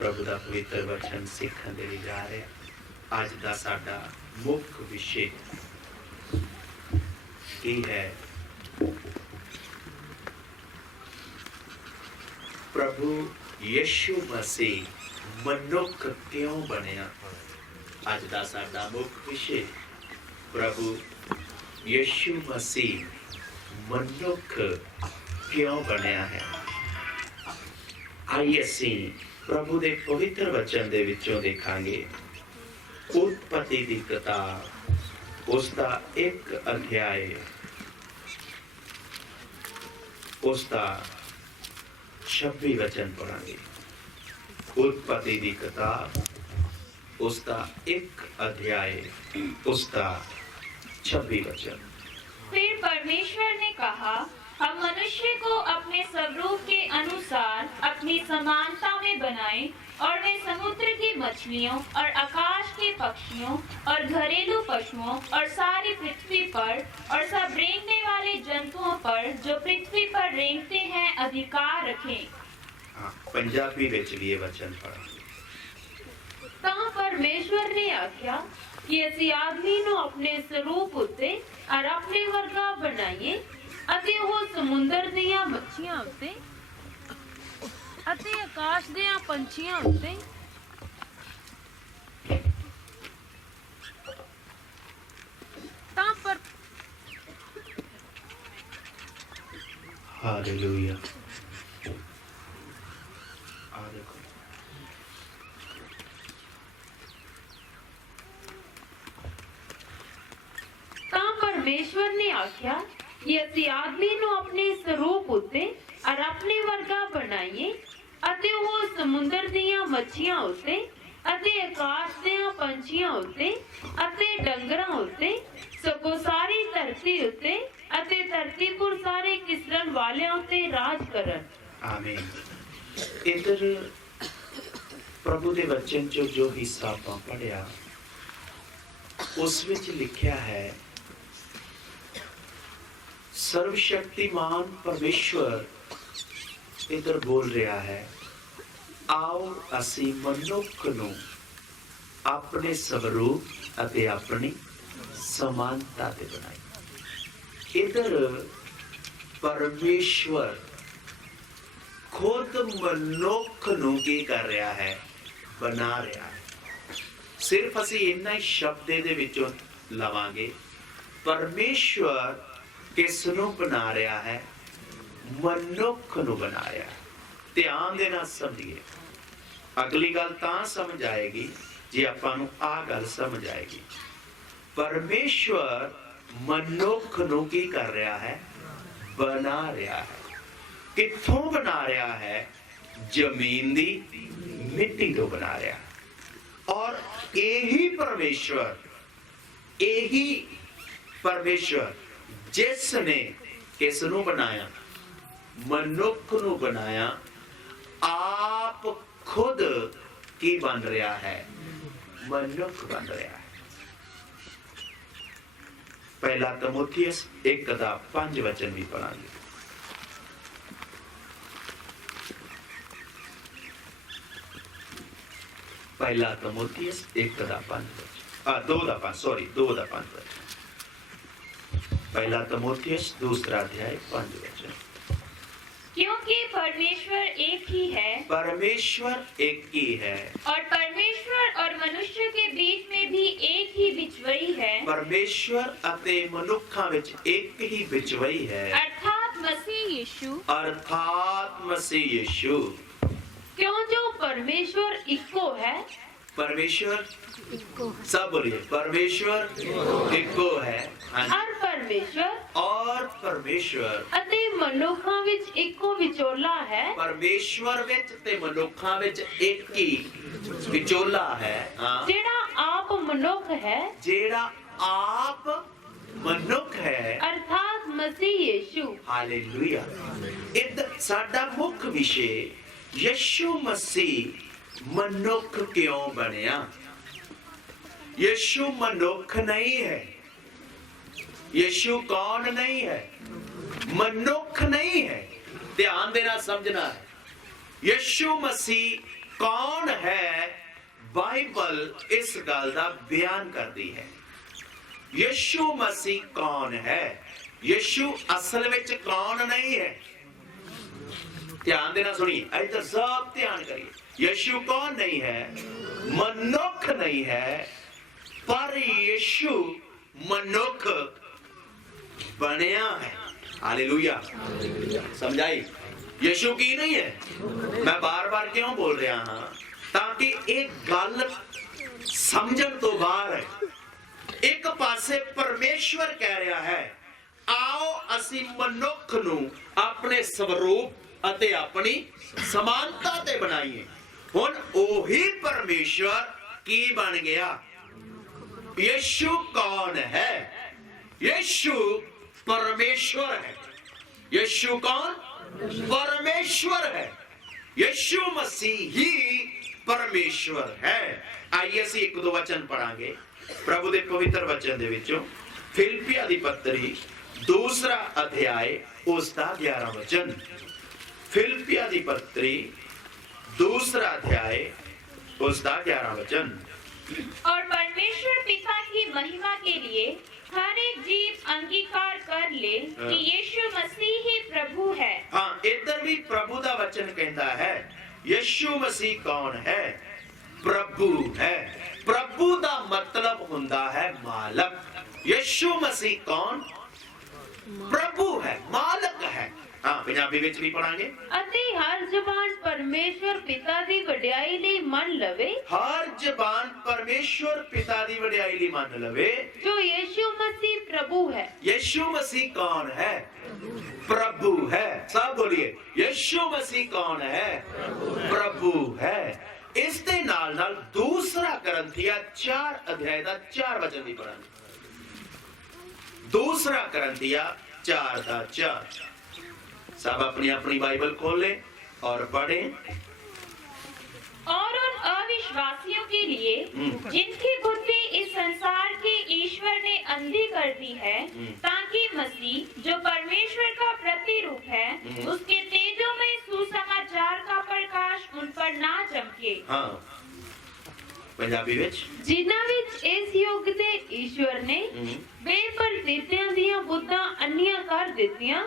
प्रभु का पवित्र वचन सीखने के लिए जा रहे हैं। अज का साडा मुख्य विषय की है प्रभु यीशु मसीह मनुख क्यों बनया। अज का साडा मुख्य विषय प्रभु यीशु मसीह मनुख क्यों बनया है। आइए असी प्रभु के पवित्र वचन दे विचों देखांगे उत्पत्ति की किताब उसका एक अध्याय उसका 26 वचन पढ़ांगे। उत्पत्ति की किताब उसका एक अध्याय उसका 26 वचन। फिर परमेश्वर ने कहा, हम मनुष्य को अपने स्वरूप के अनुसार अपनी समानता में बनाएं और वे समुद्र की मछलियों और आकाश के पक्षियों और घरेलू पशुओं और सारी पृथ्वी पर और सब रेंगने वाले जंतुओं पर जो पृथ्वी पर रेंगते हैं अधिकार रखें। पंजाबी विच भी ये वचन पढ़ा। ਤਾਂ परमेश्वर ने आख्या कि ਅਸੀਂ ਆਦਮੀ ਨੂੰ ਆਪਣੇ ਸਰੂਪ ਉੱਤੇ ਔਰ ਆਪਣੇ ਵਰਗਾ ਬਣਾਈਏ ਅਤੇ ਉਹ ਸਮੁੰਦਰ ਦੀਆਂ ਮੱਛੀਆਂ ਉੱਤੇ ਅਤੇ ਆਕਾਸ਼ ਦੇ ਪੰਛੀਆਂ ਉੱਤੇ ਤਾਂ ਪਰ हालेलुया। आ देखो ਤਾਂ परमेश्वर ने आख्या कि ਅਸੀਂ ਆਦਮੀ ਨੂੰ ਆਪਣੇ ਸਰੂਪ ਉੱਤੇ ਔਰ ਆਪਣੇ ਵਰਗਾ ਬਣਾਈਏ ਅਤੇ ਉਹ ਸਮੁੰਦਰ ਦੀਆਂ ਮੱਛੀਆਂ ਉੱਤੇ ਅਤੇ ਆਕਾਸ਼ ਦੇ ਪੰਛੀਆਂ ਉੱਤੇ ਅਤੇ ਡੰਗਰਾਂ ਉੱਤੇ ਸਗੋਂ ਸਾਰੀ ਧਰਤੀ ਉੱਤੇ ਅਤੇ ਧਰਤੀ ਪਰ ਸਾਰੇ ਕਿਸਰਨ ਵਾਲਿਆਂ ਉੱਤੇ ਰਾਜ ਕਰਨ। आमीन। इधर प्रभु के वचन चो जो हिस्सा आप पढ़िया उस विच लिखा है सर्वशक्तिमान परमेश्वर इधर बोल रहा है, आओ असी मनुख नूं अपने स्वरूप अते अपनी समानता ते बनाई। इधर परमेश्वर खुद मनुख नूं की कर रहा है, बना रहा है। सिर्फ असी इन्ना ही शब्द दे विचों लवांगे। परमेश्वर किस नूं बना रहा है? मनुख नूं बना रहा है। ध्यान देना समझिए। अगली गल तां समझ आएगी जे आपां नूं आ गल समझ आएगी। परमेश्वर मनुख नूं की कर रहा है? बना रहा है। कित्थों बना रहा है? जमीन दी मिट्टी तो बना रहा है। और यही परमेश्वर जिसने किस नूं बनाया? मनुख नूं बनाया। आप खुद की बन रहा है? मनुख बन रहा है। पहला तीमुथियुस 1:5 वचन भी पढ़ांगे। पहला तीमुथियुस 1:5 2:5 पहला तीमुथियुस 2 अध्याय 5 वचन। क्योंकि परमेश्वर एक ही है। परमेश्वर एक ही है। और परमेश्वर और मनुष्य के बीच में भी एक ही बिचवई है। परमेश्वर अते मनुखा विच एक ही बिचवई है। अर्थात मसीह यीशु। अर्थात मसीह यीशु। क्यों जो परमेश्वर इको है। परमेश्वर सब बोलिए, परमेश्वर इको है। और परमेश्वर अते मनुखा विच इको विचोला है। परमेश्वर विच ते मनुखा विच एक ही विचोला है। जेड़ा आप मनुख है। जेड़ा आप मनुख है। अर्थात मसीह यीशु। हालेलुया। इधर साडा मुख्य विषय यीशु मसीह मनुख क्यों बनया। यीशु मनुख नहीं है। यीशु कौन नहीं है? मनुख नहीं है। ध्यान देना समझना है। यीशु मसीह कौन है बाइबल इस गल दा बयान करती है। यीशु मसीह कौन है? यीशु असल विच कौन नहीं है? ध्यान देना, सुनिए, इधर सब ध्यान करिए। यीशु कौन नहीं है? मनुख नहीं है, पर यीशु मनुख बनया है। हालेलुया, समझाई? यीशु की नहीं है। मैं बार बार क्यों बोल रहा हां? ताकि एक गल समझण तो बाहर है। एक पासे परमेश्वर कह रहा है, आओ असी मनुख नूं अपने स्वरूप अते अपनी समानता ते बनाइए। हुण ओही परमेश्वर की बन गया? यीशु कौन है? यीशु परमेश्वर है। यीशु कौन? परमेश्वर है। यीशु मसीह ही परमेश्वर है। आइए ਅਸੀਂ ਇੱਕ ਦੋ वचन पढ़ांगे प्रभु ਦੇ पवित्र वचन ਦੇ ਵਿੱਚੋਂ। फिलिपिया ਦੀ पत्री दूसरा अध्याय उसका 11 वचन। फिलिपिया ਦੀ पत्री दूसरा अध्याय उसका 11 वचन। और परमेश्वर पिता की महिमा के लिए हर एक जीव अंगीकार कर ले कि यीशु मसीह ही प्रभु है। हाँ, इधर भी प्रभु का वचन कहता है यीशु मसीह कौन है? प्रभु है। प्रभु का मतलब हुंदा है मालक। यीशु मसीह कौन? प्रभु है, मालक है। हाँ, पंजाबी विच भी पढ़ांगे। अते हर जबान परमेश्वर पिता दी वड्याई लई मन लवे। हर जबान परमेश्वर पिता दी वड्याई लई मन लवे। जो यीशु मसीह प्रभु है। यीशु मसीह कौन है? प्रभु है। सब बोलिए, यीशु मसीह कौन है? प्रभु है। इस दे नाल नाल दूसरा करंथिया 4 अध्याय दा 4 वचन भी पढ़ांगे। दूसरा करंथिया 4 दा 4। सब अपनी अपनी बाइबल खोलें और पढ़ें। और उन अविश्वासियों के लिए जिनकी बुद्धि इस संसार के ईश्वर ने अंधी कर दी है, ताकि मसीह जो परमेश्वर का प्रतिरूप है उसके तेजोमय सुसमाचार का प्रकाश उन पर ना चमके। हाँ, पंजाबी विच जिन्हां विच इस युग दे ईश्वर ने बेपरदेतियां दियां बुद्धां अन्नियां कर दित्तियां,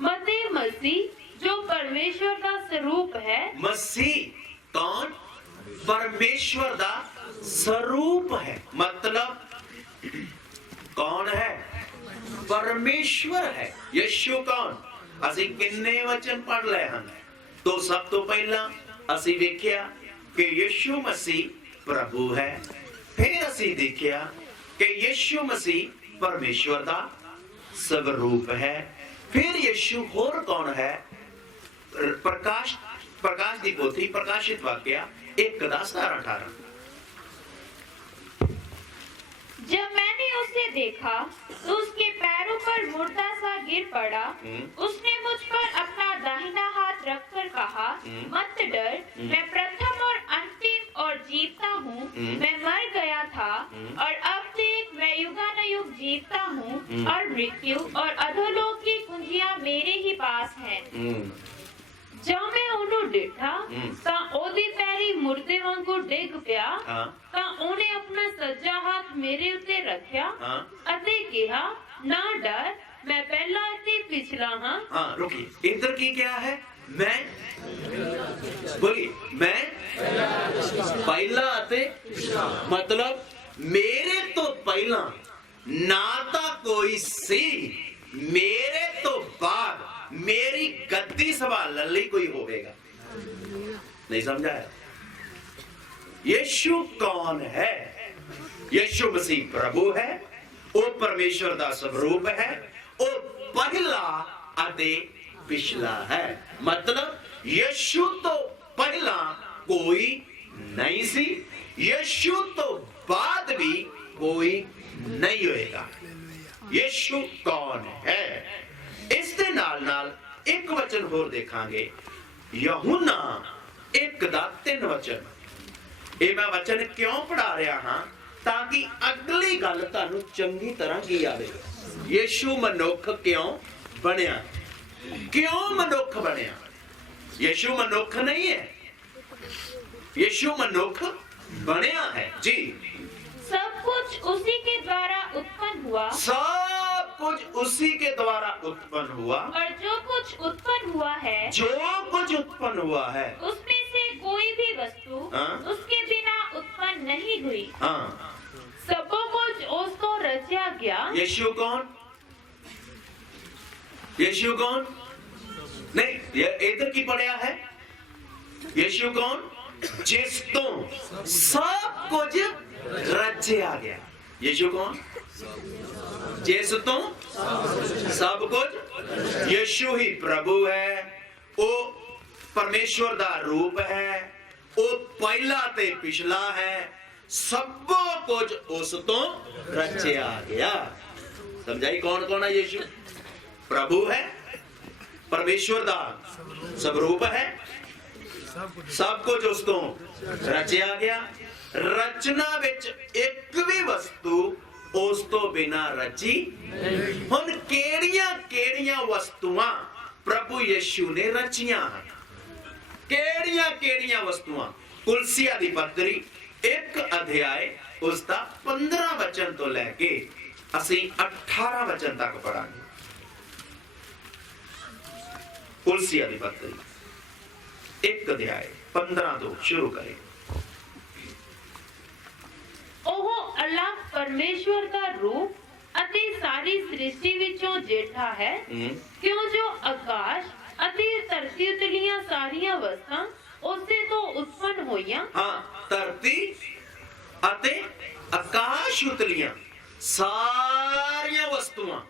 मते मसीह जो परमेश्वर का स्वरूप है। मसीह कौन? परमेश्वर का स्वरूप है। मतलब कौन है? परमेश्वर है। यीशु कौन? ਅਸੀਂ किन्ने वचन पढ़ लए ਹਨ। तो सब तो पहला ਅਸੀਂ ਵੇਖਿਆ कि यीशु मसीह प्रभु है। फिर ਅਸੀਂ देखिया कि यीशु मसीह परमेश्वर का स्वरूप है। फिर यीशु होर कौन है? प्रकाश की पोथी प्रकाशित वाक्य 1:17-18। जब मैंने उसे देखा तो उसके पैरों पर मुर्दा सा गिर पड़ा। उसने मुझ पर अपना दाहिना हाथ रखकर कहा, मत डर, मैं प्रथम और अंतिम और जीता हूँ। मैं मर गया था और अब देख मैं युगानुयुग जीता हूँ, और मृत्यु और अधोलोक की कुंजियां मेरे ही पास हैं। जब मैं ਉਹਨੂੰ ਡਿੱਠਾ ਤਾਂ ਉਹਦੇ ਪੈਰੀ ਮੁਰਦੇ ਵਾਂਗੂ ਡਿੱਗ ਪਿਆ। ਤਾਂ ਉਹਨੇ ਆਪਣਾ ਸੱਜਾ ਹੱਥ ਮੇਰੇ ਉੱਤੇ ਰੱਖਿਆ ਅਤੇ ਕਿਹਾ, ਨਾ ਡਰ, मैं पहला ਅਤੇ पिछला हाँ। हाँ, रुकिए, इधर की क्या है? मैं बोलिए, मैं पहला ਅਤੇ मतलब मेरे तो पहला ना ਤਾਂ कोई सी, मेरे तो बाद मेरी गद्दी संभालने लिए कोई होगा। नहीं समझा है? यीशु कौन है? यीशु मसीह प्रभु है। वो परमेश्वर का स्वरूप है। वो पहला अते पिछला है। मतलब यीशु तो पहला कोई नहीं सी, यीशु तो बाद भी कोई नहीं होएगा। यीशु कौन है? इस दे नाल नाल एक वचन होर देखांगे, यूहन्ना 1:3 वचन। ये मैं वचन क्यों पढ़ा रहा हाँ? ताकि अगली गल तुहानू चंगी तरह की आवे। यीशु मनुख क्यों बनया? क्यों मनुख बनया? यीशु मनुख नहीं है। यीशु मनुख बनया है जी। सब कुछ उसी के द्वारा उत्पन्न हुआ, सब कुछ उसी के द्वारा उत्पन्न हुआ, और जो कुछ उत्पन्न हुआ है, जो कुछ उत्पन्न हुआ है, उसमें से कोई भी वस्तु हाँ। उसके बिना उत्पन्न नहीं हुई। हाँ। सब कुछ उसको रचा गया। यीशु कौन? यीशु कौन? नहीं, ये इधर की पढ़िया है। यीशु कौन? जिस तो सब कुछ रचा गया। यीशु कौन? जिस तो सब कुछ। यीशु ही प्रभु है, वो परमेश्वर दा रूप है, वो पहला ते पिछला है, सब कुछ उस तो रचा गया। समझाई कौन कौन है? यीशु प्रभु है, परमेश्वर दा स्वरूप है, सब कुछ उस तो रचा गया। रचना विच एक भी वस्तु उस तो बिना रची। हुण केड़ियां केड़ियां वस्तुआं प्रभु यीशु ने रचियां हैं? केड़ियां केड़ियां वस्तुआं? कुलसिया दी पत्री 1 अध्याय उसका 15 वचन तो लैके असीं 18 वचन तक पढ़ांगे। कुलसिया दी पत्री 1 अध्याय 15 तो शुरू करें। ਉਹ ਅਲੱਗ ਪਰਮੇਸ਼ਵਰ ਦਾ ਰੂਪ ਅਤੇ ਸਾਰੀ ਸ੍ਰਿਸ਼ਟੀ ਵਿੱਚੋਂ ਜੇਠਾ ਹੈ, ਕਿਉਂ ਜੋ ਆਕਾਸ਼ ਅਤੇ ਧਰਤੀ ਉਤਲੀਆਂ ਸਾਰੀਆਂ ਵਸਤਾਂ ਉਸੇ ਤੋਂ ਉਤਪੰਨ ਹੋਈਆਂ। ਹਾਂ, ਧਰਤੀ ਅਤੇ ਆਕਾਸ਼ ਉਤਲੀਆਂ ਸਾਰੀਆਂ ਵਸਤੂਆਂ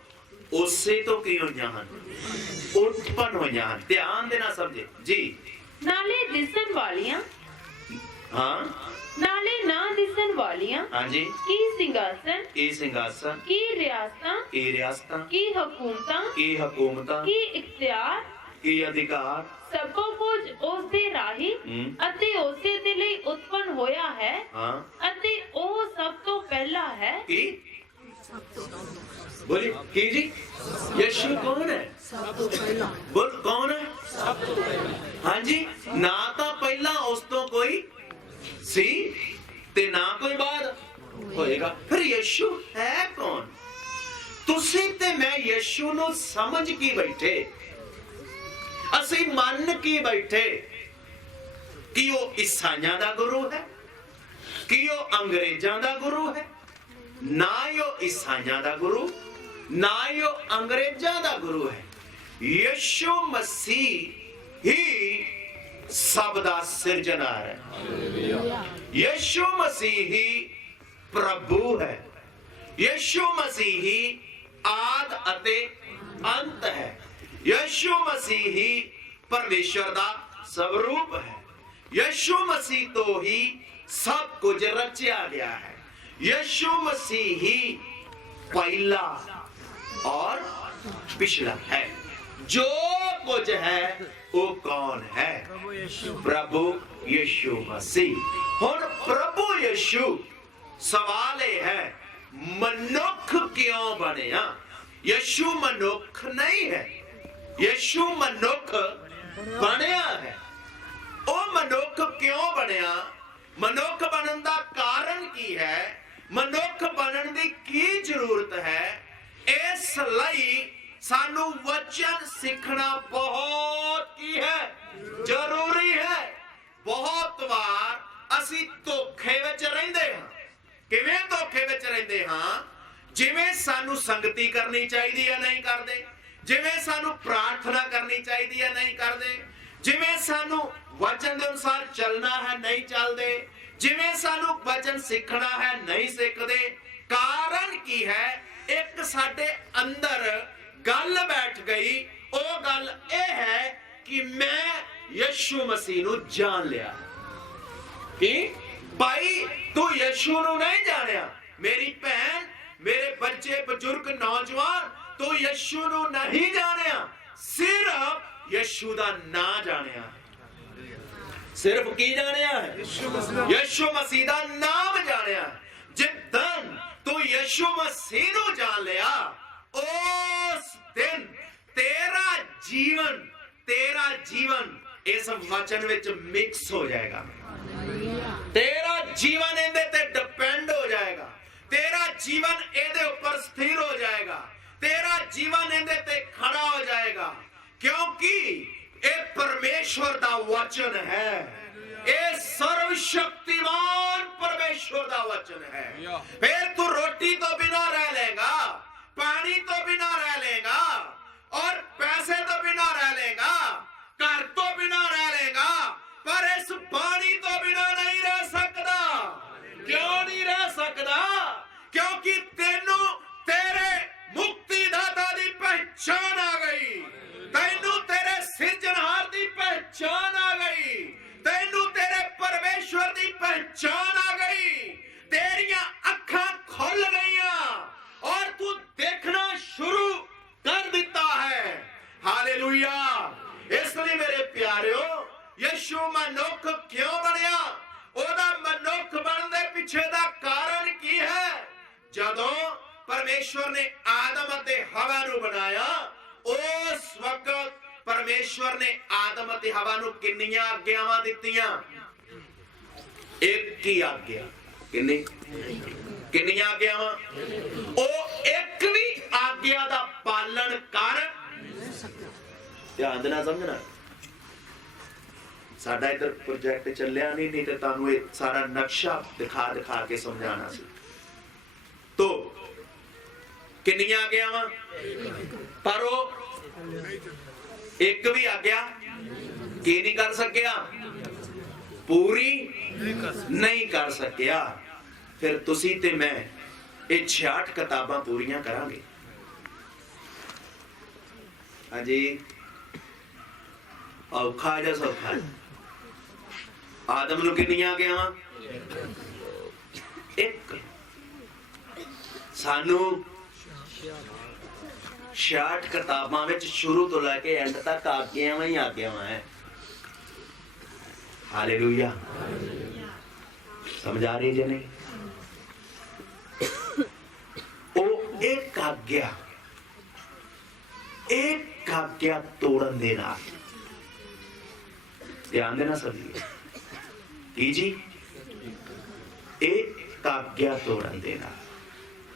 ਉਸੇ ਤੋਂ ਕੀ ਹੋਈਆਂ ਹਨ? ਉਤਪੰਨ ਹੋਈਆਂ ਹਨ। ਧਿਆਨ ਦੇਣਾ ਸਮਝੇ ਜੀ। ਨਾਲੇ ਦਿਸਣ ਵਾਲੀਆਂ, ਹਾਂ, ਨਾਲੇ ਨਾ ਦਿਸਣ ਵਾਲੀਆਂ, ਹਾਂਜੀ, ਕੀ ਸਿੰਘਾਸਨ, ਕੀ ਸਿੰਘਾਸਨ, ਕੀ ਰਿਆਸਤਾਂ, ਕੀ ਰਿਆਸਤਾਂ, ਕੀ ਹਕੂਮਤਾਂ, ਕੀ ਹਕੂਮਤਾਂ, ਕੀ ਇਖਤਿਆਰ, ਕੀ ਅਧਿਕਾਰ, ਸਭ ਕੁਝ ਉਸ ਦੇ ਰਾਹੀਂ ਅਤੇ ਉਸੇ ਦੇ ਲਈ ਉਤਪੰਨ ਹੋਇਆ ਹੈ। ਹਾਂ, ਅਤੇ ਉਹ ਸਭ ਤੋਂ ਪਹਿਲਾ ਹੈ। ਕੀ बोली की जी? यीशु कौन है? बोल कौन है? हाँ जी, ना तो पहला उस तो कोई सी ते ना कोई बाद होएगा। फिर यीशु है कौन? तुसी ते मैं यीशु नु समझ की बैठे, असी मन की बैठे कि वो ईसाइयां दा गुरु है, कि वो अंग्रेजां दा गुरु है। ना यो ईसाइयां दा गुरु, ना यो अंग्रेजां दा गुरु है। यीशु मसीह ही सब दा सिरजनहार है। यीशु मसीह ही प्रभु है। यीशु मसीह ही आद अते अंत है। यीशु मसीह ही परमेश्वर दा स्वरूप है। यीशु मसीह तो ही सब कुछ रचा गया है। यीशु मसीह ही पहला और पिछला है। जो कुछ है वो कौन है? प्रभु यीशु मसीह। हुण प्रभु यीशु सवाल है मनुख क्यों बनिया? यीशु मनुख नहीं है, यीशु मनुख बनया है। वो मनुख क्यों बनया? मनुख बनन दा कारण की है? मनुख बनन दी की जरूरत है? इस लई सानू वचन सीखना बहुत की है, जरूरी है। बहुत बार असी धोखे विच रहिंदे हां। किवें धोखे विच रहिंदे हां? जिवें सानू संगति करनी चाहिदी है नहीं करदे, जिवें सानू प्रार्थना करनी चाहिदी है नहीं करदे, जिवें सानू वचन दे अनुसार चलना है नहीं चलदे, जिवें सानू वचन सीखना है नहीं सीखदे। कारण की है? एक साडे अंदर गल बैठ गई। ओ गल ए है कि मैं यीशु मसीह नू जान लिया। कि भाई तू यीशु नू नहीं जानिया, मेरी भैन, मेरे बच्चे, बुजुर्ग, नौजवान, तू यीशु नू नहीं जानिया, सिर्फ यीशु दा ना जानिया। सिर्फ की जानिया है? यीशु मसीह दा नाम जानिया। जिदन तू यीशु मसीह नू जान लिया, उस दिन तेरा जीवन इस वचन विच मिक्स हो जाएगा। तेरा जीवन इहदे ते डिपेंड हो जाएगा, तेरा जीवन इहदे ऊपर स्थिर हो जाएगा, तेरा जीवन इहदे ते खड़ा हो जाएगा, क्योंकि ये परमेश्वर दा वचन है, ये सर्वशक्तिमान परमेश्वर दा वचन है। फिर तू रोटी तो बिना रह लेगा, पानी तो बिना रह लेगा, और पैसे तो बिना रह लेगा, घर तो बिना रह लेगा, पर इस पानी तो बिना नहीं रह सकता। क्यों नहीं रह सकता? क्योंकि तेनू तेरे मुक्तिदाता दी पहचान आ गई, तेनू तेरे सिरजनहार दी पहचान आ गई, तेनू तेरे परमेश्वर दी पहचान आ गई, तेरियां अखां खुल गईयां और तू देखना शुरू कर दिता है। हालेलुया। इसलिए मेरे प्यारिओ, यीशु मनुख क्यों बनया? ओदा मनुख बनने दे पिछे दा कारण की है? जदों परमेश्वर ने आदम अते हवा नू बनाया, उस वक्त परमेश्वर ने आदम अते हवा नू किन्नियां आग्यावां दित्तियां? एक ही आग्या। किन्नियां आग्यावां? ओ एक भी आग्या दा पालन कर ध्यान देना, समझना। साडा इधर प्रोजेक्ट चलिया नहीं तो तुहानू ये सारा नक्शा दिखा दिखा के समझाना सी। तो किन्नियां आग्यावां? पर वो एक भी आग्या की नहीं कर सकिया, पूरी नहीं कर सकिया। फिर तुसी ते मैं ये 66 किताबां पूरियां करांगे। हाँ जी, औखा जा सौखा? आदम नू किन्नियां आग्यावां? एक। सानू 66 किताबां विच शुरू तो लैके एंड तक आग्यावां ही आग्यावां है। हालेलुया। समझ आ रही जी नहीं? ओ एक आज्ञा तोड़न दे नाल, ध्यान देना सभी की जी, एक आज्ञा तोड़न दे नाल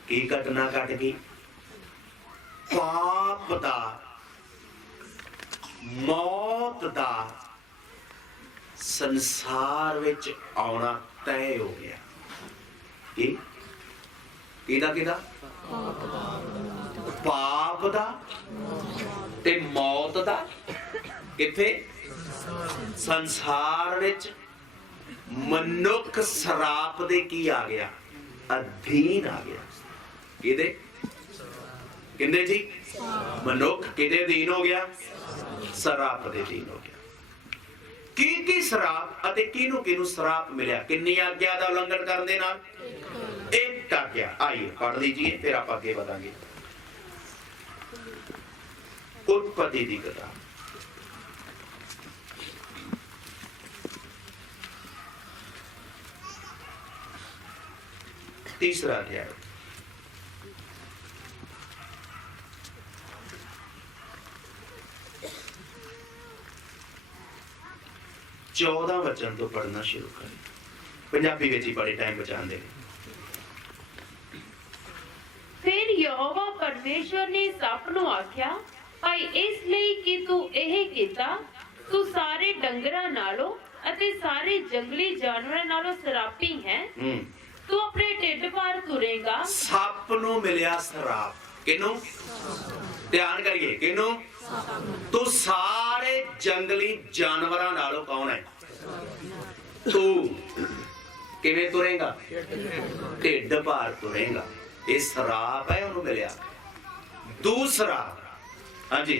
की घटना घट गई? पाप दा, मौत दा संसार विच आउणा तय हो गया। किहदा पाप दा ते मौत दा किथे? संसार विच मनुख सराप दे की आ गया? अधीन आ गया। किहदे? किंदे जी? मनुख किहदे अधीन हो गया? सराप दे अधीन हो गया। की सराप अते किनू किनू सराप मिलिया? किन्नी आज्ञा दा उल्लंघन करन दे नाल? एक आज्ञा। आइए पढ़ लीजिए, फिर आप आगे बढ़ांगे। उत्पत्ति दी किताब, तीसरा अध्याय, चौदह वचन तो पढ़ना शुरू करें। पंजाबी विच ही बड़े टाइम बचाते हैं। फिर यहोवा परमेश्वर ने सप नूं आख्या, भाई इसलिए कि तू यह कीता, तू सारे डंगरां नालों अते सारे जंगली जानवरां नालों सरापी है। तू अपने ढिड भार तुरेगा। सप नूं मिलिया सराप। किनू? ध्यान करिए, किनू? तू सारे जंगली जानवरां नालों कौन है? तू किवें तुरेगा? ढिड भार तुरेगा। ये सराप है उन्होंने मिलिया। दूसरा, हाँ जी,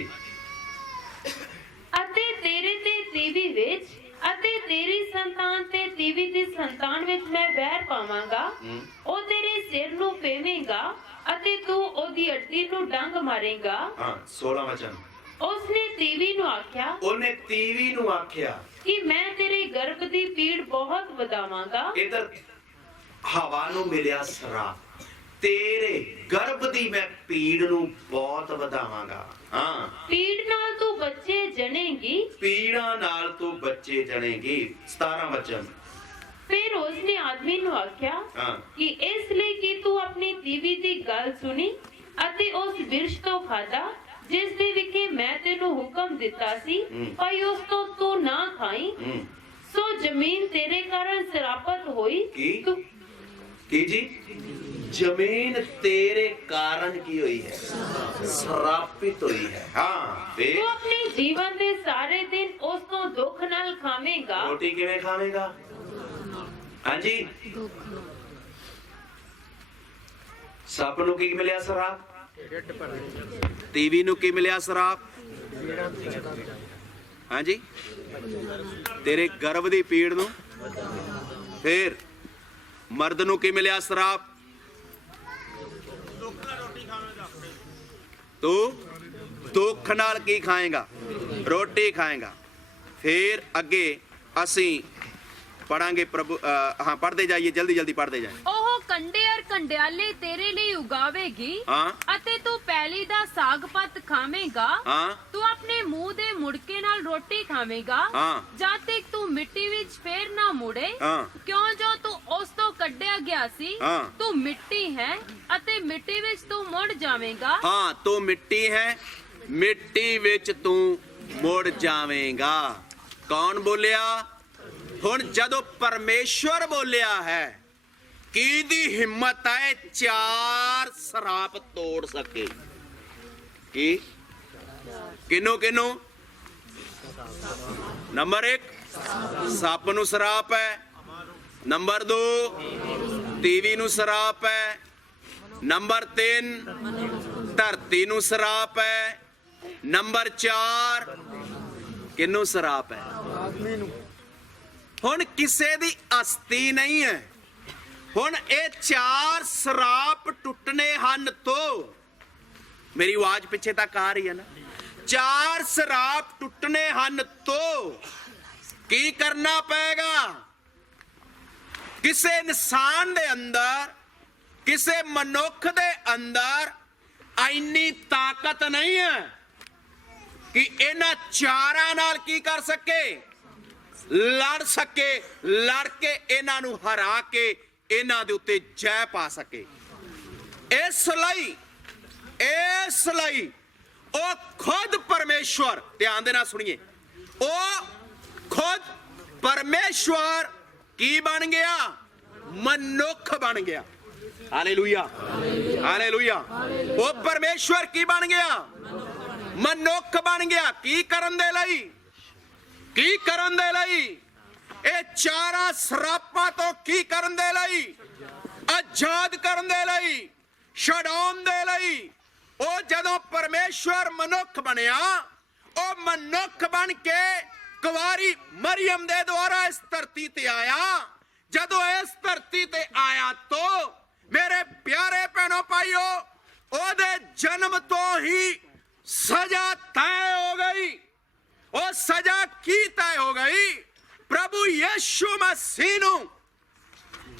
अते तेरे ते तीवी विच अते तेरी संतान ते तीवी दी संतान विच मैं वैर पावांगा। ओ तेरे सिर नूं पेवेगा अते तू ओदी अड्डी नूं डंग मारेगा। हाँ, 16 वचन। उसने तीवी नूं आख्या, उन्हें तीवी नूं आख्या कि मैं तेरे गर्भ दी पीड़ बहुत वधावांगा। इधर हवा नूं मिलिया सराप, तेरे गर्भ दी मैं पीड़ नूं बहुत वधावांगा। हाँ, पीड़ नाल तू बच्चे जनेगी। पीड़ा नाल तू बच्चे जनेगी। 17 वचन। ਫਿਰ ਉਸਨੇ ਆਦਮੀ ਨੂੰ ਆਖਿਆ ਹਾਂ। ਕਿ ਇਸ ਲਈ ਕਿ ਤੂੰ ਆਪਣੀ ਤੀਵੀ ਦੀ ਗੱਲ ਸੁਣੀ ਅਤੇ ਉਸ ਬਿਰਛ ਤੋਂ ਖਾਧਾ ਜਿਸ ਦੇ ਵਿਖੇ ਮੈਂ ਤੈਨੂੰ ਹੁਕਮ ਦਿੱਤਾ ਸੀ ਭਾਈ ਉਸ ਤੋਂ ਤੂੰ ਨਾ ਖਾਈ, ਸੋ ਜ਼ਮੀਨ ਤੇਰੇ ਕਾਰਨ ਸਰਾਪਤ ਹੋਈ। ਕੀ ਜੀ? ਜ਼ਮੀਨ तेरे कारण की हुई है, श्रापित हुई है। हाँ, फिर तू अपने जीवन ਦੇ ਸਾਰੇ ਦਿਨ ਉਸ ਤੋਂ ਦੁੱਖ ਨਾਲ ਖਾਵੇਂਗਾ। रोटी किवें खावेगा? हाँ जी, सप नूं की मिलिया शराब, टीवी नूं की मिलिया शराब। हाँ जी, तेरे गर्भ दी पीड़ नूं। फिर मर्द नूं की मिलिया शराब, तू दुख नाल की खाएगा? रोटी खाएगा। फिर अगे असी पढ़ांगे प्रभु। हाँ, पढ़ते जाइए, जल्दी जल्दी पढ़ते जाए। ਉਹ ਕੰਡੇ ਅਰ ਕੰਡਿਆਲੇ ਤੇਰੇ ਲਈ ਉਗਾਵੇਗੀ हाँ ਅਤੇ ਤੂੰ ਪੈਲੀ ਦਾ ਸਾਗ ਪੱਤ ਖਾਵੇਂਗਾ। हाँ ਤੂੰ ਆਪਣੇ ਮੂੰਹ ਦੇ ਮੁੜਕੇ ਨਾਲ ਰੋਟੀ ਖਾਵੇਂਗਾ ਹਾਂ। ਜਦ ਤੱਕ ਤੂੰ ਮਿੱਟੀ ਵਿੱਚ ਫੇਰ ਨਾ ਮੁੜੇ, ਹਾਂ। ਕਿਉਂ ਜੋ ਤੂੰ ਉਸ ਤੋਂ ਕੱਢਿਆ ਗਿਆ ਸੀ। ਹਾਂ। ਤੂੰ ਮਿੱਟੀ ਹੈ ਅਤੇ ਮਿੱਟੀ ਵਿੱਚ ਤੂੰ ਮੁੜ ਜਾਵੇਂਗਾ। हाँ, तू मिट्टी है, मिट्टी विच तू मुड़ जावेगा। कौन बोलिया? हुण जदों परमेश्वर बोलिया है, किहदी हिम्मत है चार सराप तोड़ सके? की किनो किनो? नंबर 1 सप नूं सराप है, नंबर 2 टीवी नूं सराप है, नंबर 3 धरती नूं सराप है, नंबर 4 किनू सराप है? हुण किसे दी अस्थि नहीं है। हुण ये चार सराप टुटने हन तो, मेरी आवाज पिछे तक आ रही है ना? चार सराप टुटने हन तो की करना पेगा? किसे इंसान दे अंदर, किसे मनुख दे अंदर इन्नी ताकत नहीं है कि इन्हां चारां नाल की कर सके? लड़ सके, लड़ के इन्हां नूं हरा के इन्हां दे उत्ते जय पा सके। इसलिए ओ खुद परमेश्वर, ध्यान देना सुनिए, ओ खुद परमेश्वर की बन गया? मनुख बन गया। Hallelujah, hallelujah. वो परमेश्वर की बन गया? मनुख बन गया। की करन दे लई? की करन दे लई? ए चारा सरापा तो की करन दे लई? आजाद करन दे लई, छड़ाउण दे लई। ओ जदों परमेश्वर मनुख बनया, ओ मनुख बन के कुवारी मरियम दे द्वारा इस धरती ते आया। जदों इस धरती ते आया तो मेरे प्यारे भैनों भाइयों, ओदे जन्म तो ही सजा तय हो गई। और सजा की तय हो गई? प्रभु यीशु मसीह नूं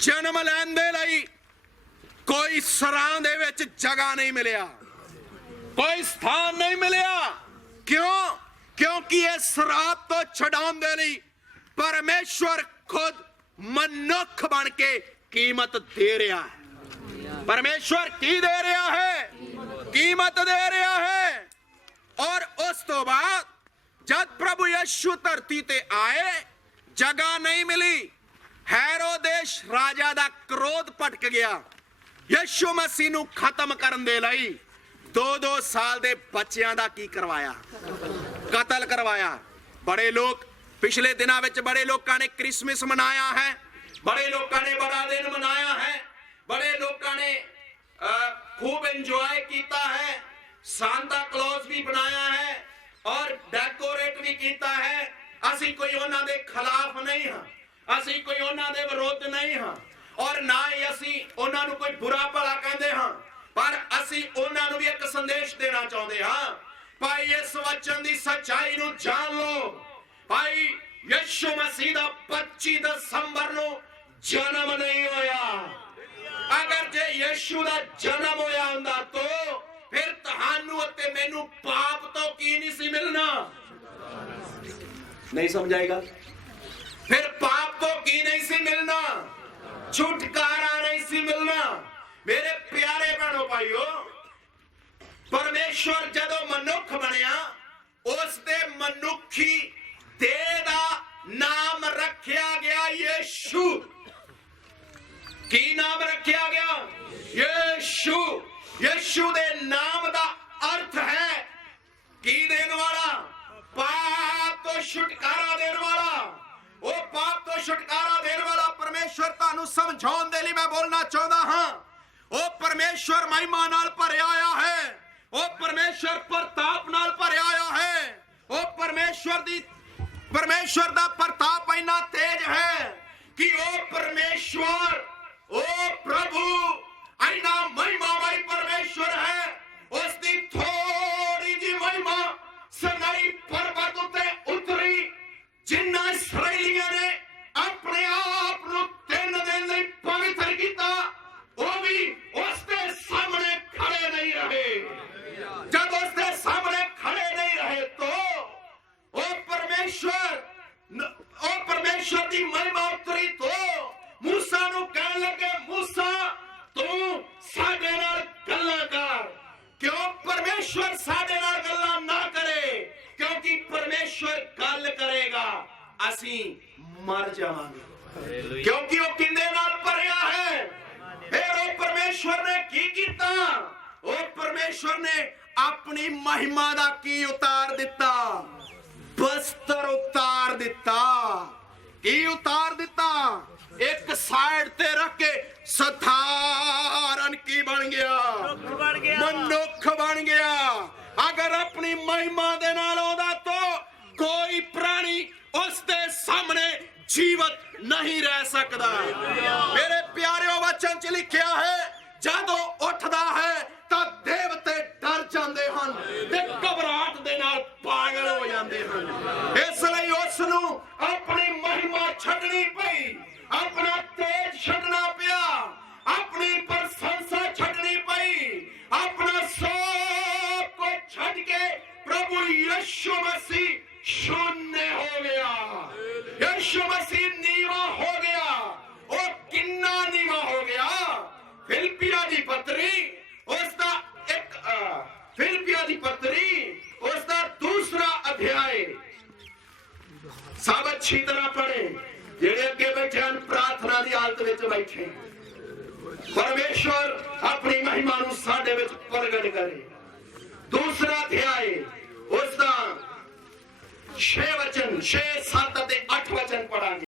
जन्म लैण दे लई कोई सरां दे विच जगह नहीं मिलिया, कोई स्थान नहीं मिलिया। क्यों? क्योंकि ये सराप तो छड़ाउण दे लई परमेश्वर खुद मनुख बन के कीमत दे रहा है। परमेश्वर की दे रहा है? कीमत दे रहा है। और उस तो बाद जब प्रभु यीशु धरती ते आए, जगह नहीं मिली। हेरोदेश राजा दा क्रोध भटक गया। यीशु मसीह नूं खत्म करन दे लई 2-2 साल दे बच्चियां दा की करवाया? कतल करवाया। बड़े लोग पिछले दिनों विच बड़े लोगों ने क्रिसमस मनाया है, बड़े लोगों ने बड़ा दिन मनाया है, बड़े लोगों ने खूब एंजॉय किया है, सांता क्लॉज भी बनाया है और डेकोरेट भी किया है। असी कोई उन्हां दे खिलाफ नहीं हां, असी कोई उन्हां दे विरोध नहीं हां और ना ही असी उन्हां नूं कोई बुरा भला कहंदे हां, पर असी उन्हां नूं भी एक संदेश देना चाहुंदे हां। भाई इस वचन दी सच्चाई नूं जान लो। भाई यीशु मसीह दा 25 दसंबर नूं जन्म नहीं होया। अगर जे यीशु दा जन्म होया हुंदा तो फिर तहानू ते मैनू पाप तो की नहीं सी मिलना। नहीं समझाएगा? फिर पाप तो की नहीं सी मिलना, छुटकारा नहीं सी मिलना। मेरे प्यारे भैणों भाइयों, परमेश्वर जदों मनुख बनया उसदे मनुखी देह दा नाम रखिया गया यीशु। की नाम रखिया गया? यीशु। यीशु दे नाम दा अर्थ है की देने वाला, पाप तो छुटकारा देने वाला। वो पाप तो छुटकारा देने वाला परमेश्वर तानू समझाउण दे लई मैं बोलना चाहता हां। वो परमेश्वर महिमा नाल भरिया आया है, वो परमेश्वर प्रताप नाल भरिया आया है। वो परमेश्वर दा प्रताप इन्ना तेज है कि वो परमेश्वर, ओ प्रभु इन्ना महिमामय परमेश्वर है। उसकी थोड़ी जी महिमा सनाई पर्वत उत्ते उतरी, जिन्ना इसराइलियां ने अपने आप नूं 3 दिन लई पवित्र कीता, वो भी उसके सामने खड़े नहीं रहे। जब उसके सामने खड़े नहीं रहे तो वो परमेश्वर की महिमा उतरी तो मूसा नूं कहण लगे, मूसा तू साडे नाल गल्लां कर। क्यों परमेश्वर साडे नाल गल्लां ना करे? क्योंकि परमेश्वर गल करेगा असी मर जावांगे, क्योंकि वो किंदे नाल भरिया है। फिर वो परमेश्वर ने की कीता? वो परमेश्वर ने अपनी महिमा दा की उतार दिता? बस्तर उतार दिता। की उतार दिता? एक साइड ते रख के साधारण की बन गया, मनुख बन गया। अगर अपनी महिमा दे नाल आउंदा तो कोई प्राणी उसके सामने जीवित नहीं रह सकता। मेरे प्यारे वचन च लिखिया है, जदों उठदा है तां देवते डर जांदे हन ते घबराहट दे नाल पागल हो जांदे हन। इसलिए उस नूं अपनी महिमा छड्डनी पई, अपना तेज छड्डना पिया, अपनी प्रशंसा छड्डनी पई, अपना सब को छड्ड के प्रभु यीशु मसीह शून्य हो गया। यीशु मसीह नीवा हो गया। वो किन्ना नीवा हो गया? फिलिपियां दी पत्री उसका फिलिपियां दी पत्री उसका 2 अध्याय। सब अच्छी तरह पढ़े, जेड़े अगे बैठे हैं प्रार्थना की हालत में बैठे। परमेश्वर अपनी महिमा नूं साडे विच प्रगट करे। 2 अध्याय उसका 6 वचन 6, 7 ते 8 वचन पढ़ांगे।